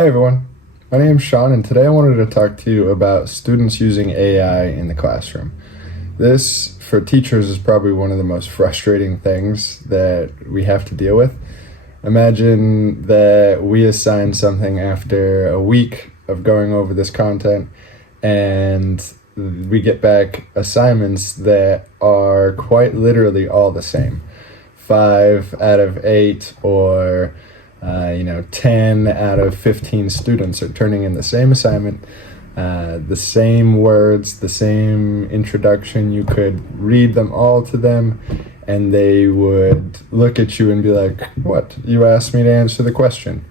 Hi everyone, my name is Sean and today I wanted to talk to you about students using AI in the classroom. This, for teachers, is probably one of the most frustrating things that we have to deal with. Imagine that we assign something after a week of going over this content and we get back assignments that are quite literally all the same. 5 out of 8 or 10 out of 15 students are turning in the same assignment, the same words, the same introduction. You could read them all to them and they would look at you and be like, what? You asked me to answer the question.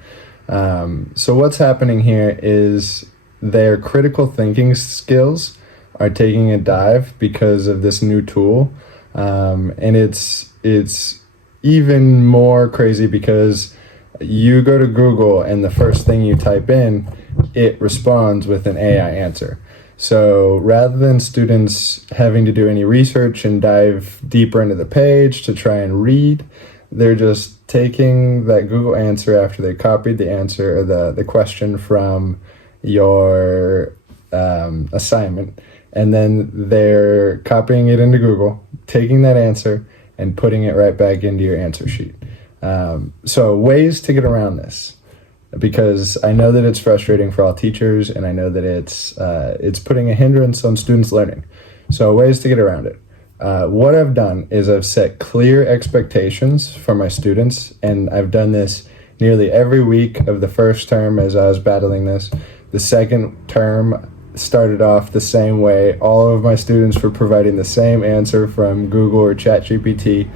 So what's happening here is their critical thinking skills are taking a dive because of this new tool. And it's even more crazy because you go to Google and the first thing you type in, it responds with an AI answer. So rather than students having to do any research and dive deeper into the page to try and read, they're just taking that Google answer after they copied the answer or the question from your assignment, and then they're copying it into Google, taking that answer and putting it right back into your answer sheet. So ways to get around this, because I know that it's frustrating for all teachers and I know that it's putting a hindrance on students' learning. So ways to get around it. What I've done is I've set clear expectations for my students, and I've done this nearly every week of the first term as I was battling this. The second term started off the same way. All of my students were providing the same answer from Google or ChatGPT.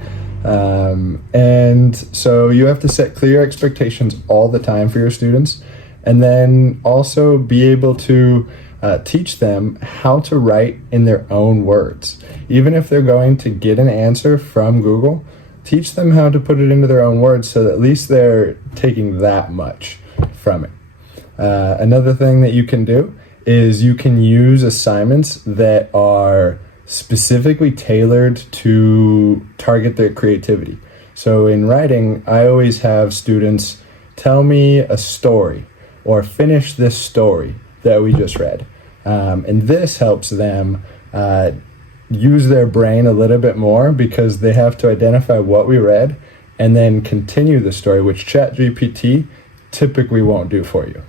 And so you have to set clear expectations all the time for your students, and then also be able to teach them how to write in their own words. Even if they're going to get an answer from Google, teach them how to put it into their own words so that at least they're taking that much from it. Another thing that you can do is you can use assignments that are specifically tailored to target their creativity. So in writing, I always have students tell me a story or finish this story that we just read. And this helps them use their brain a little bit more because they have to identify what we read and then continue the story, which ChatGPT typically won't do for you.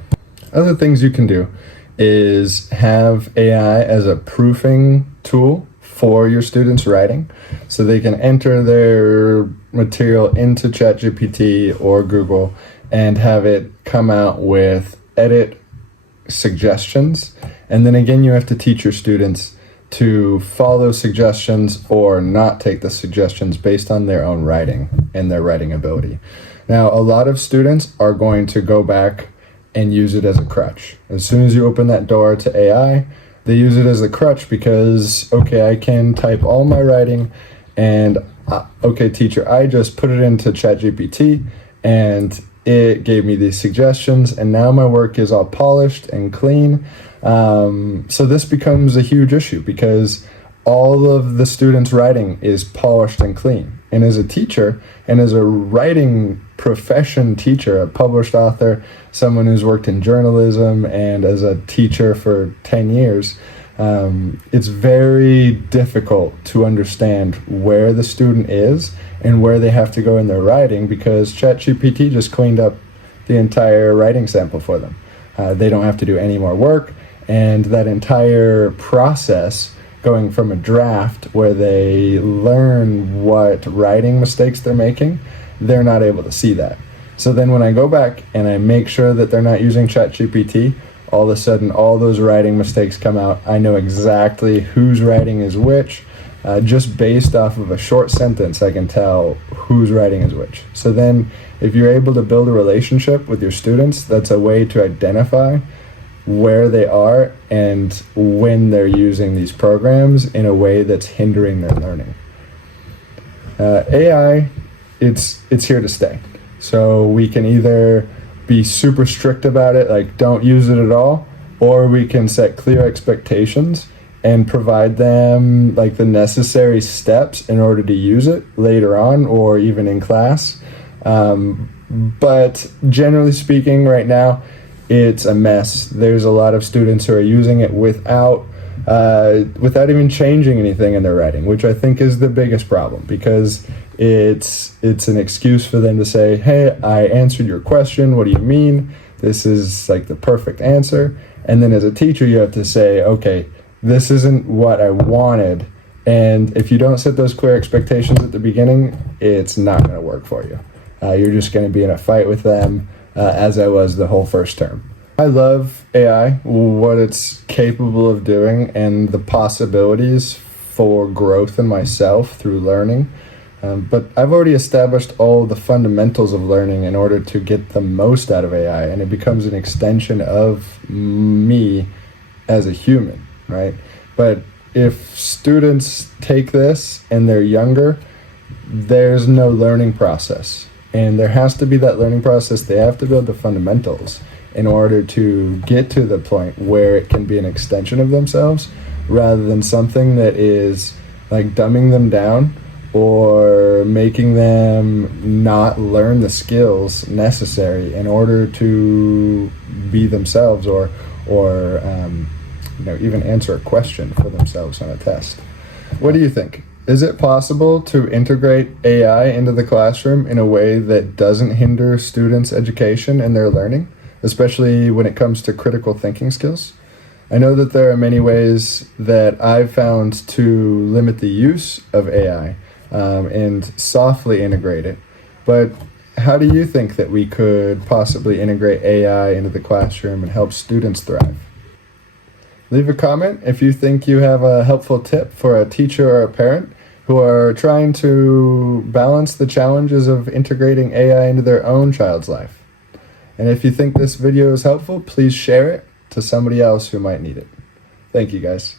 Other things you can do is have AI as a proofing tool for your students' writing, so they can enter their material into ChatGPT or Google and have it come out with edit suggestions. And then again, you have to teach your students to follow suggestions or not take the suggestions based on their own writing and their writing ability. Now, a lot of students are going to go back and use it as a crutch. As soon as you open that door to AI, they use it as a crutch because, okay, I can type all my writing and, okay, teacher, I just put it into ChatGPT and it gave me these suggestions and now my work is all polished and clean. So this becomes a huge issue because all of the students' writing is polished and clean. And as a teacher and as a writing profession teacher, a published author, someone who's worked in journalism and as a teacher for 10 years, it's very difficult to understand where the student is and where they have to go in their writing because ChatGPT just cleaned up the entire writing sample for them. They don't have to do any more work, and that entire process going from a draft where they learn what writing mistakes they're making, they're not able to see that. So then when I go back and I make sure that they're not using ChatGPT, all of a sudden all those writing mistakes come out. I know exactly whose writing is which. Just based off of a short sentence, I can tell whose writing is which. So then if you're able to build a relationship with your students, that's a way to identify where they are and when they're using these programs in a way that's hindering their learning. AI, it's here to stay. So we can either be super strict about it, like don't use it at all, or we can set clear expectations and provide them like the necessary steps in order to use it later on or even in class. But generally speaking, right now, it's a mess. There's a lot of students who are using it without even changing anything in their writing, which I think is the biggest problem, because it's an excuse for them to say, hey, I answered your question, what do you mean? This is like the perfect answer. And then as a teacher, you have to say, okay, this isn't what I wanted. And if you don't set those clear expectations at the beginning, it's not going to work for you. You're just going to be in a fight with them, as I was the whole first term. I love AI, what it's capable of doing, and the possibilities for growth in myself through learning. But I've already established all the fundamentals of learning in order to get the most out of AI, and it becomes an extension of me as a human, right? But if students take this and they're younger, there's no learning process. And there has to be that learning process. They have to build the fundamentals in order to get to the point where it can be an extension of themselves, rather than something that is like dumbing them down or making them not learn the skills necessary in order to be themselves, or even answer a question for themselves on a test. What do you think? Is it possible to integrate AI into the classroom in a way that doesn't hinder students' education and their learning, especially when it comes to critical thinking skills? I know that there are many ways that I've found to limit the use of AI, and softly integrate it. But how do you think that we could possibly integrate AI into the classroom and help students thrive? Leave a comment if you think you have a helpful tip for a teacher or a parent who are trying to balance the challenges of integrating AI into their own child's life. And if you think this video is helpful, please share it to somebody else who might need it. Thank you, guys.